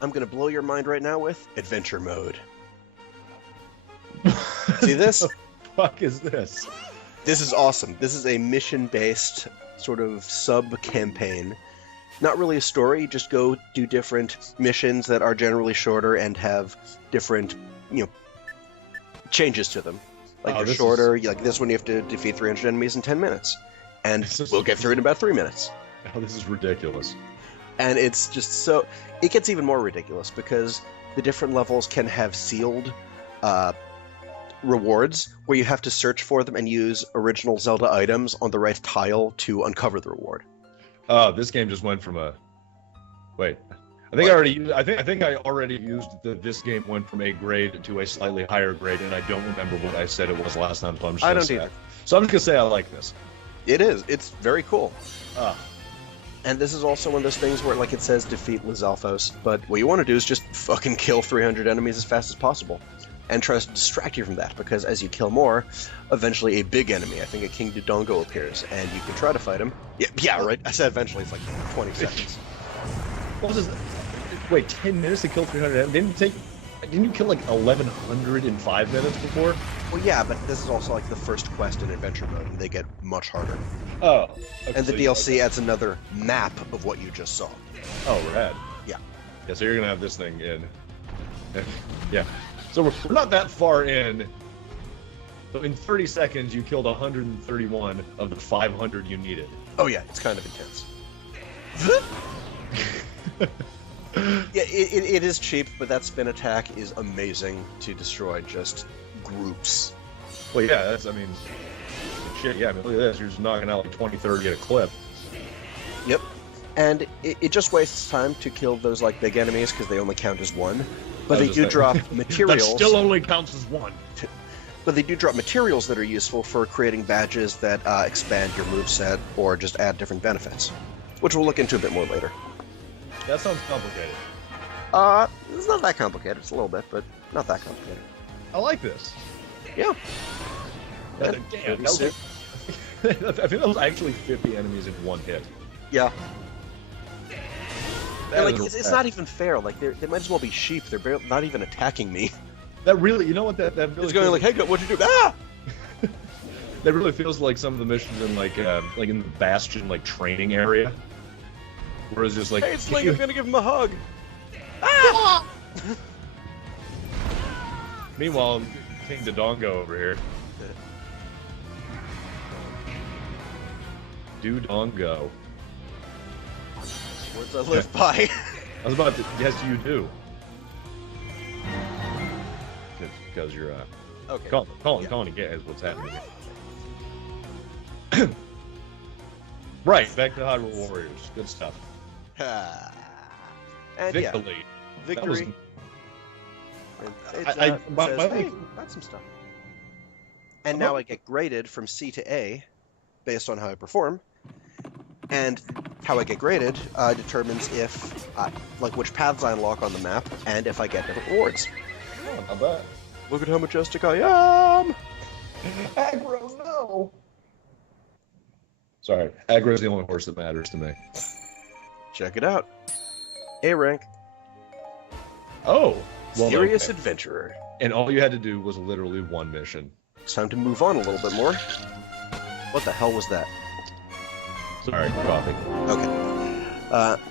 I'm going to blow your mind right now with adventure mode. See this? What the fuck is this? This is awesome. This is a mission-based sort of sub-campaign. Not really a story, just go do different missions that are generally shorter and have different, changes to them. Like they're shorter, like this one you have to defeat 300 enemies in 10 minutes. And we'll get through it in about 3 minutes. Oh, this is ridiculous. And it's just so... It gets even more ridiculous because the different levels can have sealed rewards where you have to search for them and use original Zelda items on the right tile to uncover the reward. Oh, this game just went from a... Wait. I think I already used this game went from a grade to a slightly higher grade, and I don't remember what I said it was last time, so I'm just I gonna don't say either. it. So I'm just gonna say I like this. It is. It's very cool. And this is also one of those things where, like it says, defeat Lizalfos, but what you want to do is just fucking kill 300 enemies as fast as possible. And try to distract you from that, because as you kill more, eventually a big enemy, I think a King Dodongo, appears, and you can try to fight him. Yeah, right? I said eventually, it's like 20 seconds. What was this? Wait, 10 minutes to kill 300 enemies? Didn't you kill like 1,100 in 5 minutes before? Well, yeah, but this is also like the first quest in adventure mode, and they get much harder. Oh. Okay, And the DLC adds another map of what you just saw. Oh, rad. Yeah. Yeah, so you're gonna have this thing in. Yeah. So we're not that far in. So in 30 seconds, you killed 131 of the 500 you needed. Oh yeah, it's kind of intense. Yeah, it is cheap, but that spin attack is amazing to destroy just groups. Well, yeah, shit, yeah, I mean, look at this. You're just knocking out like 20, 30 at a clip. Yep. And it just wastes time to kill those like big enemies because they only count as one. But they do drop materials. That still only counts as one. But they do drop materials that are useful for creating badges that expand your moveset or just add different benefits, which we'll look into a bit more later. That sounds complicated. It's not that complicated. It's a little bit, but not that complicated. I like this. Yeah. Damn, that was like, I think that was actually 50 enemies in one hit. Yeah. That Like, is it's not even fair. Like, they might as well be sheep. They're not even attacking me. That really, you know what that really It's going like, hey, what'd you do? Ah! That really feels like some of the missions in like in the Bastion like training area, where it's just like, Hey, it's Link, I'm gonna give him a hug. Ah! Meanwhile, King Dodongo over here. Dodongo. Words I live by. I was about to. Yes, you do. Because you're Okay. calling again is what's happening here. Right, back to Hyrule Warriors. Good stuff. And Victory. Victory. I- It my- says, my- hey, got some stuff. And now I get graded from C to A based on how I perform. And how I get graded determines if, like, which paths I unlock on the map and if I get different rewards. Oh, not bad. Look at how majestic I am! Aggro, no! Sorry, Aggro is the only horse that matters to me. Check it out. A rank. Oh! Well, Serious okay. adventurer. And all you had to do was literally one mission. It's time to move on a little bit more. What the hell was that? Sorry, coffee. Okay.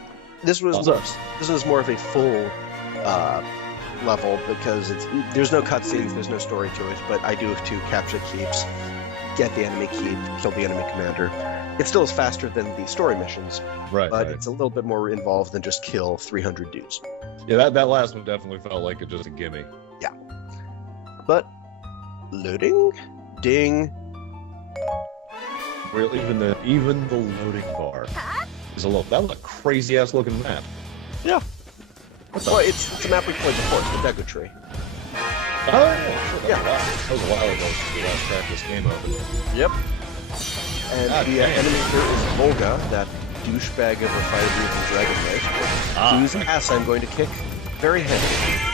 This was more of a full level because there's no cutscenes, there's no story to it, but I do have to capture keeps, get the enemy keep, kill the enemy commander. It still is faster than the story missions, Right, but right. it's a little bit more involved than just kill 300 dudes. Yeah, that last one definitely felt like just a gimme. But loading, ding. Real, even the loading bar is a little. That was a crazy ass looking map. Yeah. What the? Well, it's a map we played before. It's the Deku Tree. Oh yeah, sure, Yeah. That was a while ago since we last cracked this game open. Yep. And God the damn. enemy here is Volga, that douchebag of a fire-breathing dragon knight, whose ass I'm going to kick very handily.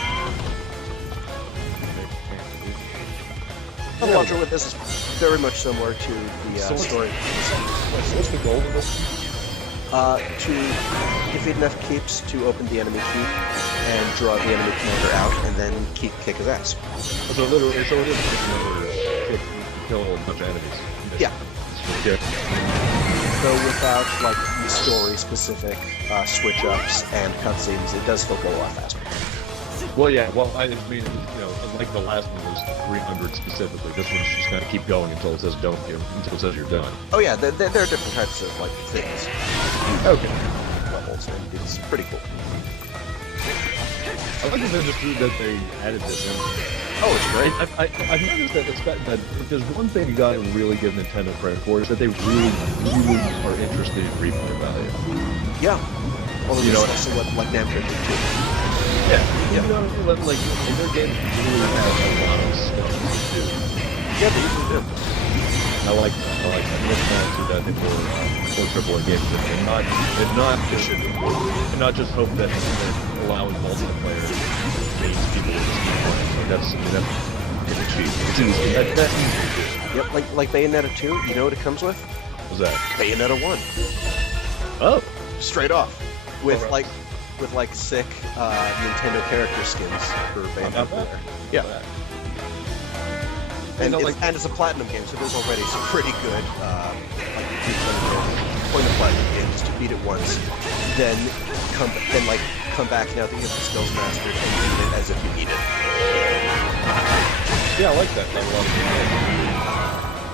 The launcher with this is very much similar to the story. So what's the goal of this? To defeat enough keeps to open the enemy keep, draw the enemy commander out and then kick his ass. So literally, so it is just another kill a bunch of enemies. Yeah. Yeah. So without like story-specific switch-ups and cutscenes, it does still go a lot faster. Well, yeah. Well, I mean, you know, like the last one was 300 specifically. This one's just gonna keep going until it says don't give, until it says you're done. Oh yeah, there are different types of like things. Okay. Levels, and it's pretty cool. I like that they added this in. Oh, it's great. I've noticed that that if there's one thing you gotta really give Nintendo credit for is that they really are interested in replay value. Yeah. Well, you know, especially what like Namco did too. Yeah. You know, like in their games really have a lot of stuff to do. Yeah, they usually do. I like that. I like that. I'm looking forward to that for AAA games, and not just hope that allowing multiplayer means people will just keep playing. Like that's cheap. It's easy. That's easy to do. Yep, like Bayonetta 2, you know what it comes with? What's that? Bayonetta 1. Oh. Straight off. With like sick Nintendo character skins for Bayonetta. Yeah. And it's a platinum game, so there's already some pretty good like point of platinum games to beat it once, then come back now that you have the skills mastered and beat it as if you need it. Yeah, I like that. I love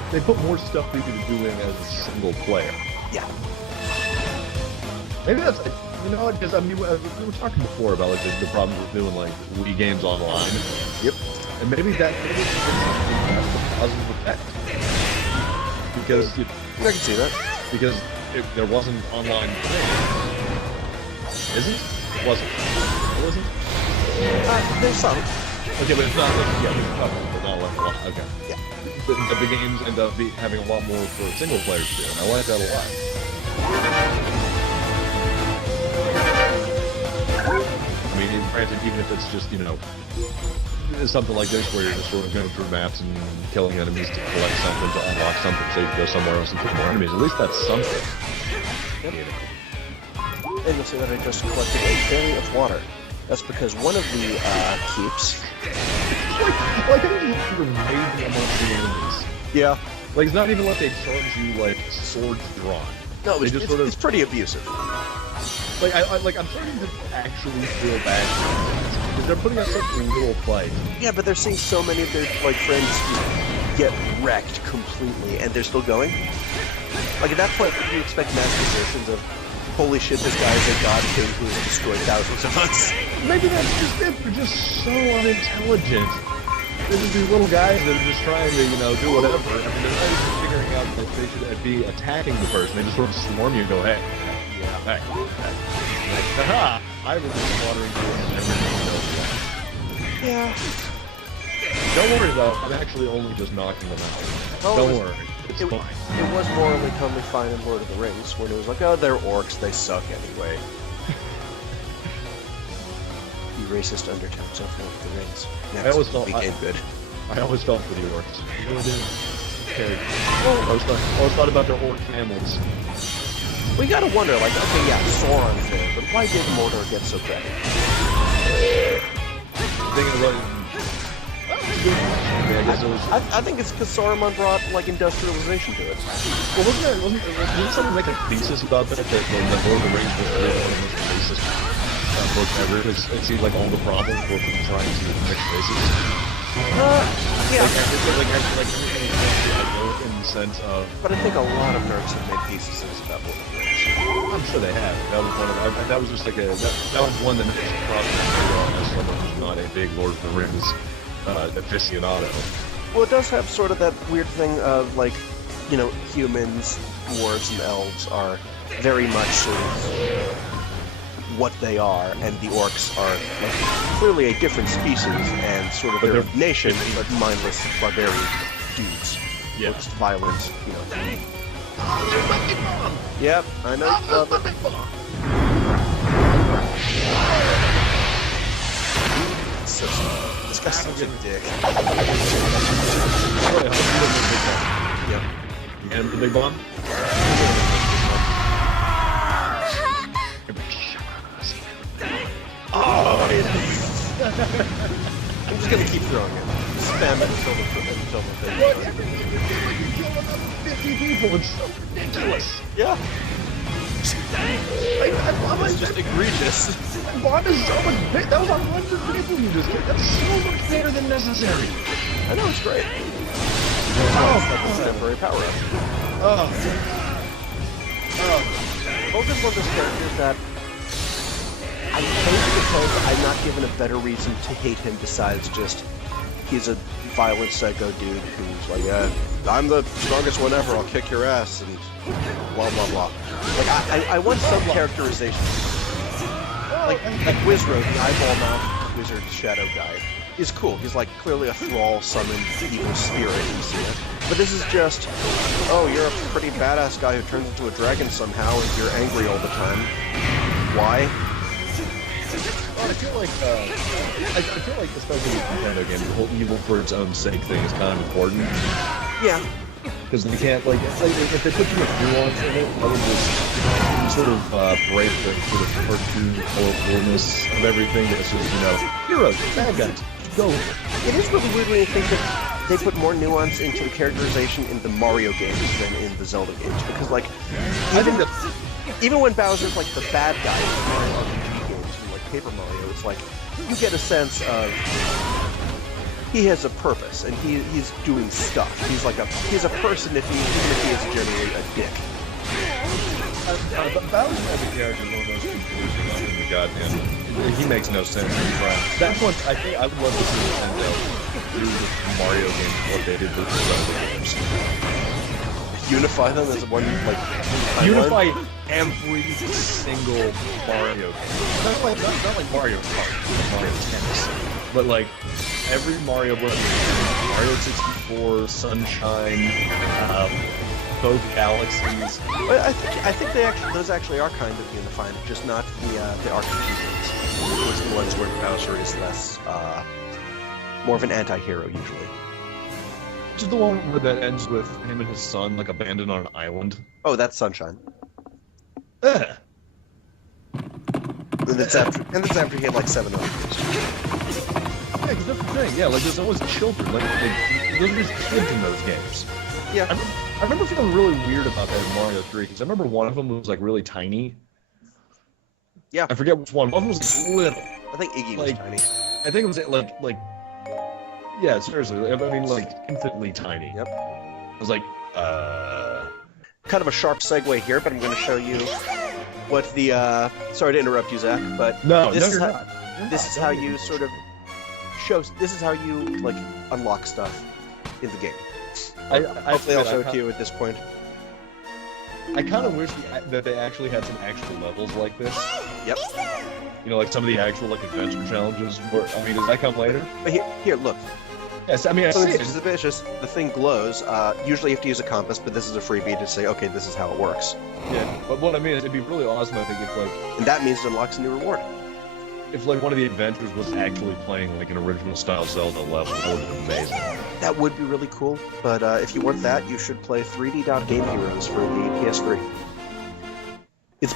it. They put more stuff you can do in as a single player. Yeah. Maybe that's, you know what, because I mean, we were talking before about like the problems with doing like Wii games online. Yep. And maybe that's the positive effect. Because I can see that. Because if there wasn't online play. Isn't? It wasn't. It wasn't? There's some. Okay, but it's not like, yeah, there's a couple, but not like a lot. Okay. Yeah. The games end up having a lot more for single players to do, and I like that a lot. I mean, granted, even if it's just, you know, it's something like this where you're just sort of going through maps and killing enemies to collect something, to unlock something, so you can go somewhere else and kill more enemies. At least that's something. Yep. And you'll see that I just collected a berry of water. That's because one of the keeps... like I think it's even raising amongst the enemies. Yeah. Like, it's not even like they charge you, like, swords drawn. No, it's pretty abusive. Like, I'm starting to actually feel bad because they're putting out such a little fight. Yeah, but they're seeing so many of their like friends get wrecked completely, and they're still going. Like at that point, you expect mass assertions of, "Holy shit, this guy is a god king who has destroyed thousands of us." Maybe that's just it. They're just so unintelligent. They're just these little guys that are just trying to, you know, do whatever. I mean, they're not even figuring out that they should be attacking the person. They just sort of swarm you and go, "Hey, hey, hey." Like, haha, I was just slaughtering you and everything else. Yeah. Don't worry though, I'm actually only just knocking them out. Oh, don't worry, it's fine. It was morally totally fine in Lord of the Rings when it was like, oh, they're orcs, they suck anyway. You racist undertones of Lord of the Rings. Next, I always felt good. I always felt for the orcs. I really did. Okay. I always thought about their orc families. We gotta wonder, like, okay, yeah, Sauron's there, but why did Mordor get so credit? Thinking about it. I think it's because Saruman brought, like, industrialization to it. Well, wasn't someone make a thesis about that? That Lord of the Rings was really one of the most racist books ever? It seemed like all the problems were from trying to mix races. Yeah. Like everything in the sense of... But I think a lot of nerds have made theses about Lord of the Rings. I'm sure they have. That was one of that was just like that was one that makes it cross the radar as someone who's not a big Lord of the Rings aficionado. Well, it does have sort of that weird thing of, like, you know, humans, dwarves, and elves are very much sort of what they are, and the orcs are like clearly a different species and sort of their nation, but mindless barbarian dudes. Yeah. Just violent, you know. Yep, I know you love it. So this guy's such a dick. Yep. And the big bomb? Oh, it I'm just gonna keep throwing it. Spam it until the thing. What? You kill another 50 people. It's so ridiculous. Yeah. It's just egregious. Bob is so much big. That was 100 people you just killed. That's so much better than necessary. I know, it's great. That's a temporary power-up. Both is one of those characters that I hate because I'm not given a better reason to hate him besides just he's a violent psycho dude who's like, I'm the strongest one ever, I'll kick your ass, and blah blah blah. Like, I want some characterization. Like Wizro, the eyeball mouth wizard shadow guy, is cool. He's like clearly a thrall summoned evil spirit, you see it. But this is just, oh, you're a pretty badass guy who turns into a dragon somehow and you're angry all the time. Why? Well, I feel like especially with Nintendo games, the whole evil for its own sake thing is kind of important. Yeah. Because they can't, like, it's like if they put too much nuance in it, other than just sort of break the sort of cartoon colorfulness of everything. It's just, you know, heroes, bad guys, go. It is really weird when you think that they put more nuance into the characterization in the Mario games than in the Zelda games. Because, like, even when Bowser's, like, the bad guy in the Mario RPG games, and, like, Paper Mario, it's like, you get a sense of he has a purpose, and he's doing stuff. He's a person even if he is generally a dick. But Bowser as a character is one of those people in the goddamn. He makes no sense. That's what I think. I would love to see Nintendo do with Mario games what they did with the Zelda games. Unify them as one, like, unify every single Mario game. Not like Mario Kart, Mario Tennis, but like every Mario Bros. Mario 64, Sunshine, both Galaxies. But I think those actually are kind of unifying, just not the RPG games. It's the ones where Bowser is less, more of an anti-hero usually. Which is the one where that ends with him and his son like abandoned on an island. Oh, that's Sunshine. And that's after he had like 7 others. Yeah, because that's the thing. Yeah, like there's always children. Like there's just kids in those games. Yeah. I remember feeling really weird about that in Mario 3 because I remember one of them was like really tiny. Yeah. I forget which one. One was like, little. I think Iggy was tiny. I think it was like. Yeah, seriously. I mean, like infinitely tiny. Yep. I was like, Kind of a sharp segue here, but I'm going to show you what the. Sorry to interrupt you, Zach, but this is how you sort of show. This is how you like unlock stuff in the game. Hopefully, I'll show it to you at this point. I kind of wish that they actually had some actual levels like this. Yep. You know, like some of the actual like adventure challenges. I mean, does that come later? But here, look. Yes, I mean, it's just the thing glows. Usually you have to use a compass, but this is a freebie to say, okay, this is how it works. Yeah, but what I mean is, it'd be really awesome, I think, if like... And that means it unlocks a new reward. If like one of the adventures was actually playing like an original style Zelda level, that would be amazing. That would be really cool, but if you want that, you should play 3D.Game Heroes for the PS3. It's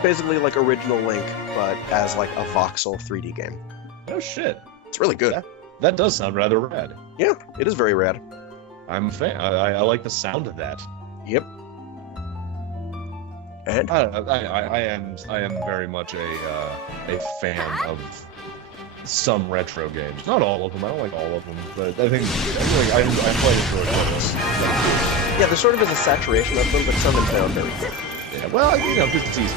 basically like original Link, but as like a voxel 3D game. Oh shit. It's really good. That does sound rather rad. Yeah, it is very rad. I'm a fan. I like the sound of that. Yep. And I am very much a fan of some retro games. Not all of them. I don't like all of them, but I think I quite enjoy those. Yeah, there sort of is a saturation of them, but some of them are very good. Yeah, well, you know, because it's easy.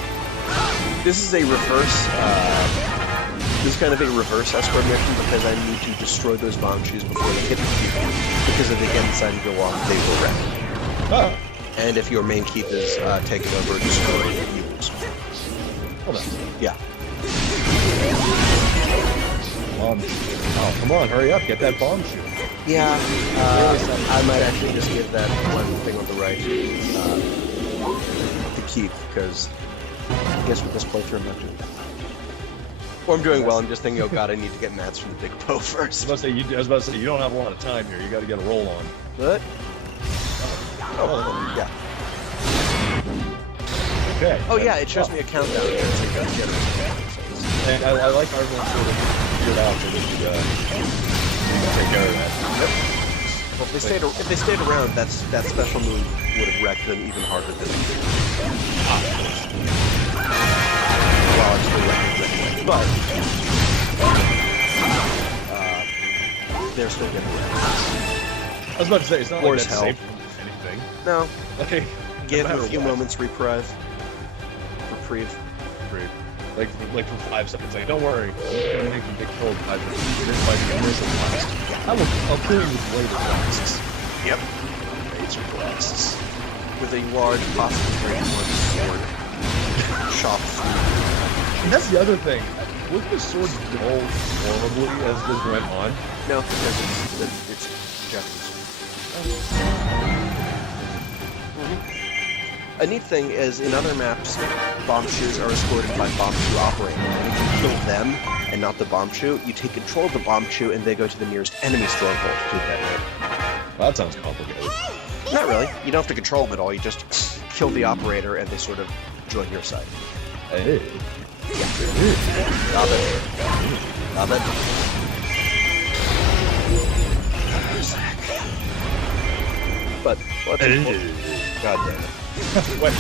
This is a reverse. This is kind of a reverse escort mission because I need to destroy those bomb shoes before they hit the people. Because if they get inside and go off, they will wreck. Oh. And if your main keep is taken over, destroyed, you lose. Hold on. Yeah. Oh, come on, hurry up, get that bomb shoe. Yeah, I might actually just give that one thing on the right the keep, because I guess with this playthrough I'm not doing that. Or I'm doing well, I'm just thinking, oh god, I need to get mats from the big bow first. I was about to say, you don't have a lot of time here, you gotta get a roll on. What? Oh, yeah. Okay. Oh yeah, it shows me a countdown. And I like our little sort of figured out so that you can take care of that. Yep. Well, if they stayed around, that special move would have wrecked them even harder than it did. Well, it's still wrecking them anyway, but they're still getting wrecked. I was about to say, it's not Or like as that's hell. safe from anything. No, Okay. give them a few moments reprise. Reprieve. Like for 5 seconds. Like, don't worry. I'm just gonna make you get killed by the missile blast. I'll kill you with laser blasts. Yep. Laser blasts. With a large, possibly very large sword. Chop through. And that's the other thing. Wasn't the sword dull horribly as this went on? No, because it's Japanese. A neat thing is, in other maps, bomb shoes are escorted by bomb shoe operator. And if you kill them, and not the bomb shoe, you take control of the bomb shoe and they go to the nearest enemy stronghold to detonate. Well, that sounds complicated. Not really. You don't have to control them at all, you just kill the operator and they sort of join your side. Hey. Stop it. Stop it. But, God damn it. Wait.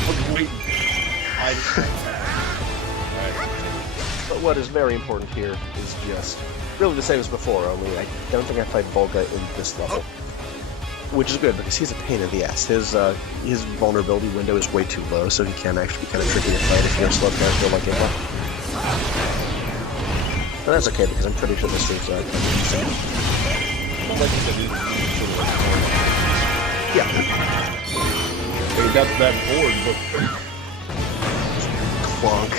But what is very important here is just really the same as before, only I don't think I fight Volga in this level. Which is good, because he's a pain in the ass. His vulnerability window is way too low, so he can actually be kind of tricky to fight if you're a slow character like him. But that's okay, because I'm pretty sure this is kind of the same. Like you said, these are sort of like board. Yeah. Hey, that board looked Clonk.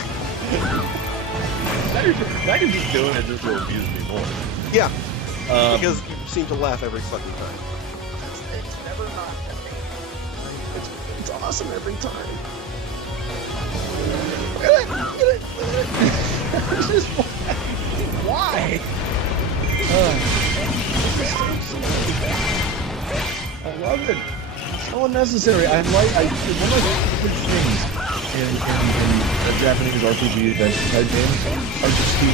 Now you're just doing it just to abuse me more. Yeah. Because you seem to laugh every fucking time. It's never not it's awesome every time. Why? I love it. It's so unnecessary. One of my favorite things in Japanese RPG adventure type games are just the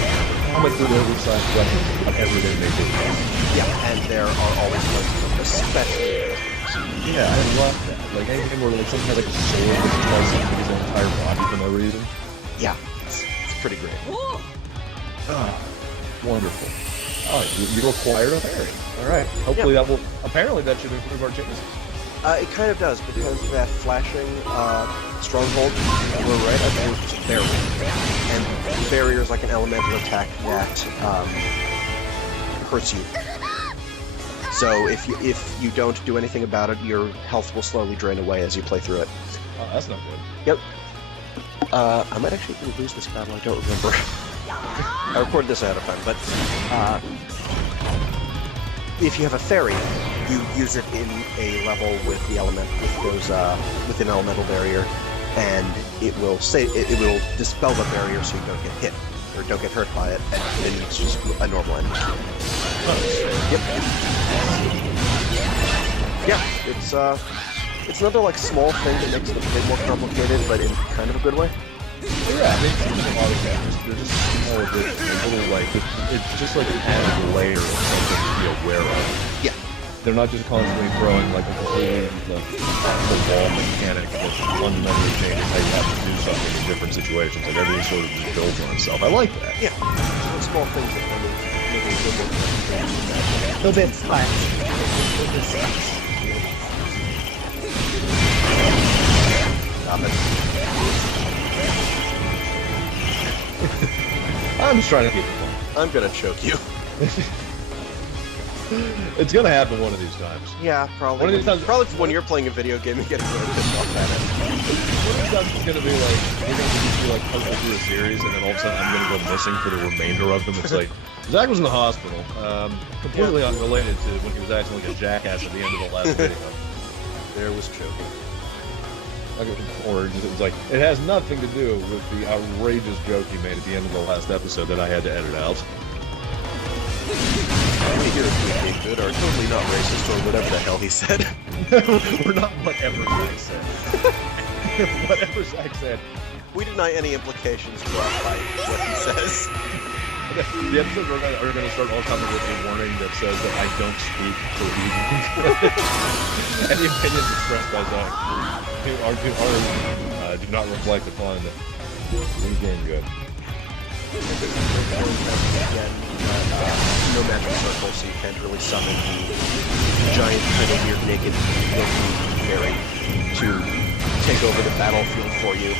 comically oversized weapons of everything they do. Yeah, and there are always ones of them, especially. Yeah, I love that. Like anything where like something has like a sword that tries something his entire body for no reason. Yeah, it's pretty great. Wonderful. Oh, you acquired a fairy. All right. Hopefully that will. Apparently that should improve our chances. It kind of does, because that flashing stronghold we're right, I think it's just a barrier. And barrier is like an elemental attack that hurts you. So if you don't do anything about it, your health will slowly drain away as you play through it. Oh, that's not good. Yep. I might actually lose this battle, I don't remember. I recorded this ahead of time, but if you have a fairy, you use it in a level with the with an elemental barrier, and it will dispel the barrier so you don't get hit or don't get hurt by it, and it's just a normal enemy. Yep. Yeah, it's another like small thing that makes it a bit more complicated, but in kind of a good way. Yeah, I think a lot of games, they're just small bit, a little like, it's just like an added layer of something to be aware of. Yeah. They're not just constantly throwing like a completely the wall mechanic that fundamentally changes how you have to do something in different situations. Like everything sort of just builds on itself. I like that. Yeah. Small things that kind of make it a little more. Little bit smart. Stop it. I'm just trying to keep it fun. I'm gonna choke you. It's gonna happen one of these times. Yeah, probably. One of these times, Probably when you're playing a video game and getting really pissed off at it. one of these times it's gonna be like, we're gonna just be like puzzle through a series, and then all of a sudden I'm gonna go missing for the remainder of them. It's like, Zach was in the hospital, completely unrelated to when he was acting like a jackass at the end of the last video. There was choking. Or it's like, it has nothing to do with the outrageous joke he made at the end of the last episode that I had to edit out. We here at Being Good are totally not racist or whatever the hell he said. We're not whatever Zach said. Whatever Zach said. We deny any implications brought by what he says. The episodes are going to start all coming with a warning that says that I don't speak for reasons. Any opinions expressed by Zach do not reflect upon the game good. Again, no magic circle, so you can't really summon the giant, kind of weird, naked fairy to take over the battlefield for you.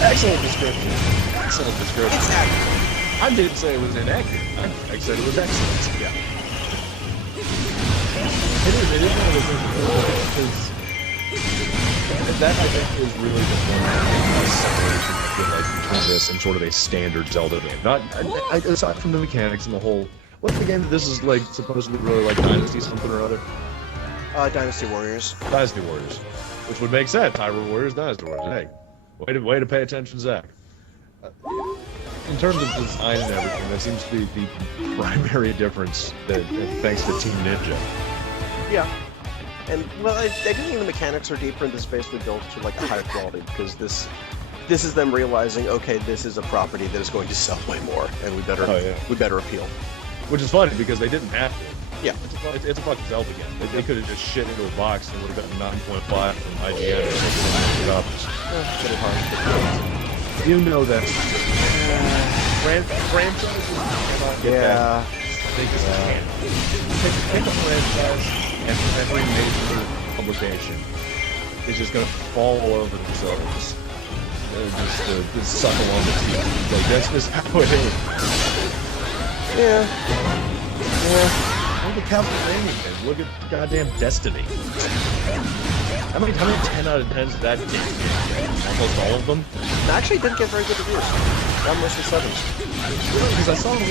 Excellent description. Excellent description. It's accurate. I didn't say it was inaccurate. I said it was excellent. Yeah. It is one of those things because that I think is really the one separation I feel like between this and sort of a standard Zelda game. Not aside from the mechanics and the whole. What's the game that this is like supposedly really like Dynasty something or other? Dynasty Warriors. Dynasty Warriors, which would make sense. Hyrule Warriors, Dynasty Warriors. Hey, way to pay attention, Zach. In terms of design and everything, that seems to be the primary difference that thanks to Team Ninja. Yeah. And, well, I do think the mechanics are deeper and this is basically built to, like, a higher quality, because this is them realizing, okay, this is a property that is going to sell way more, and we better appeal. Which is funny, because they didn't have to. Yeah. It's a fucking Zelda game. They could have just shit into a box and would have gotten 9.5 from IGN or something like that. You know that. Franchises cannot get that. They just can't. Take a franchise and every major publication is just going to fall all over themselves. Just suck along the teeth. Like, that's just how it is. Yeah. Look at Castlevania games. Look at goddamn Destiny. How many 10 out of 10s did that game? Almost all of them? Actually, didn't get very good reviews. Got mostly 7s. Because I saw the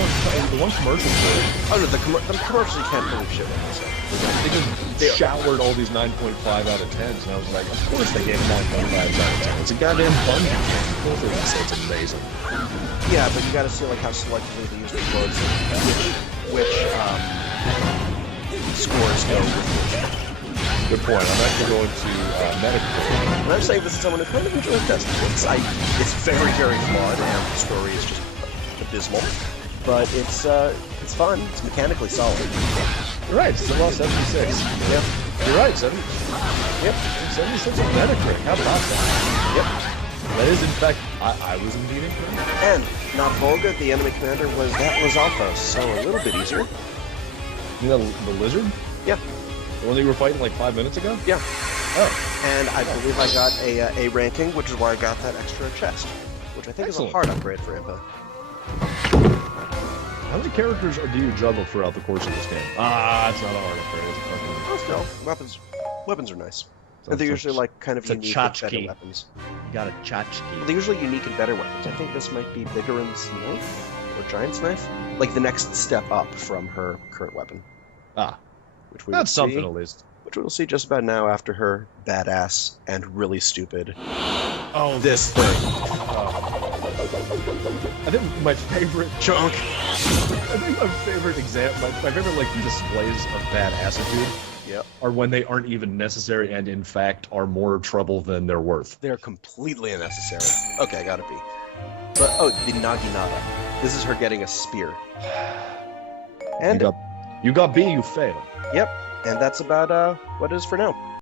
one commercial for it. Oh no, the commercials you can't believe shit like this. They just showered all these 9.5 out of 10s, and I was like, of course they gave 9.5 out of 10. It's a goddamn fun game. Of course they're gonna say it's amazing. Yeah, but you gotta see like how selectively they use the quotes and which scores go with which. Good point. I'm actually going to Metacritic. And I'm saying this is someone who kind of enjoys Destiny. It's very, very flawed, and the story is just abysmal. But it's fun. It's mechanically solid. You're right. It's about 76. Yep. You're right. 70. Yep. 76 on Metacritic. How about that? Yep. That is, in fact, I was indeed incorrect. And not Volga, the enemy commander, was Alphos, so a little bit easier. You know the lizard? Yeah. The one that you were fighting like 5 minutes ago? Yeah. Oh. And I believe I got a ranking, which is why I got that extra chest, which I think is a hard upgrade for Impa. How many characters do you juggle throughout the course of this game? It's not a hard upgrade. It's fucking... Oh, still, weapons are nice. And they're usually like kind of unique and better weapons. You got a tchotchke. Well, they're usually unique and better weapons. I think this might be Bigaren's knife or Giant's knife, like the next step up from her current weapon. Which That's something at least. Which we'll see just about now after her badass and really stupid. Oh, this thing. I think my favorite chunk. I think my favorite example, my favorite like displays of badassitude. Yep. Are when they aren't even necessary and in fact are more trouble than they're worth. They're completely unnecessary. Okay, gotta be. But the Naginata. This is her getting a spear. And you got B, you failed. Yep, and that's about what it is for now.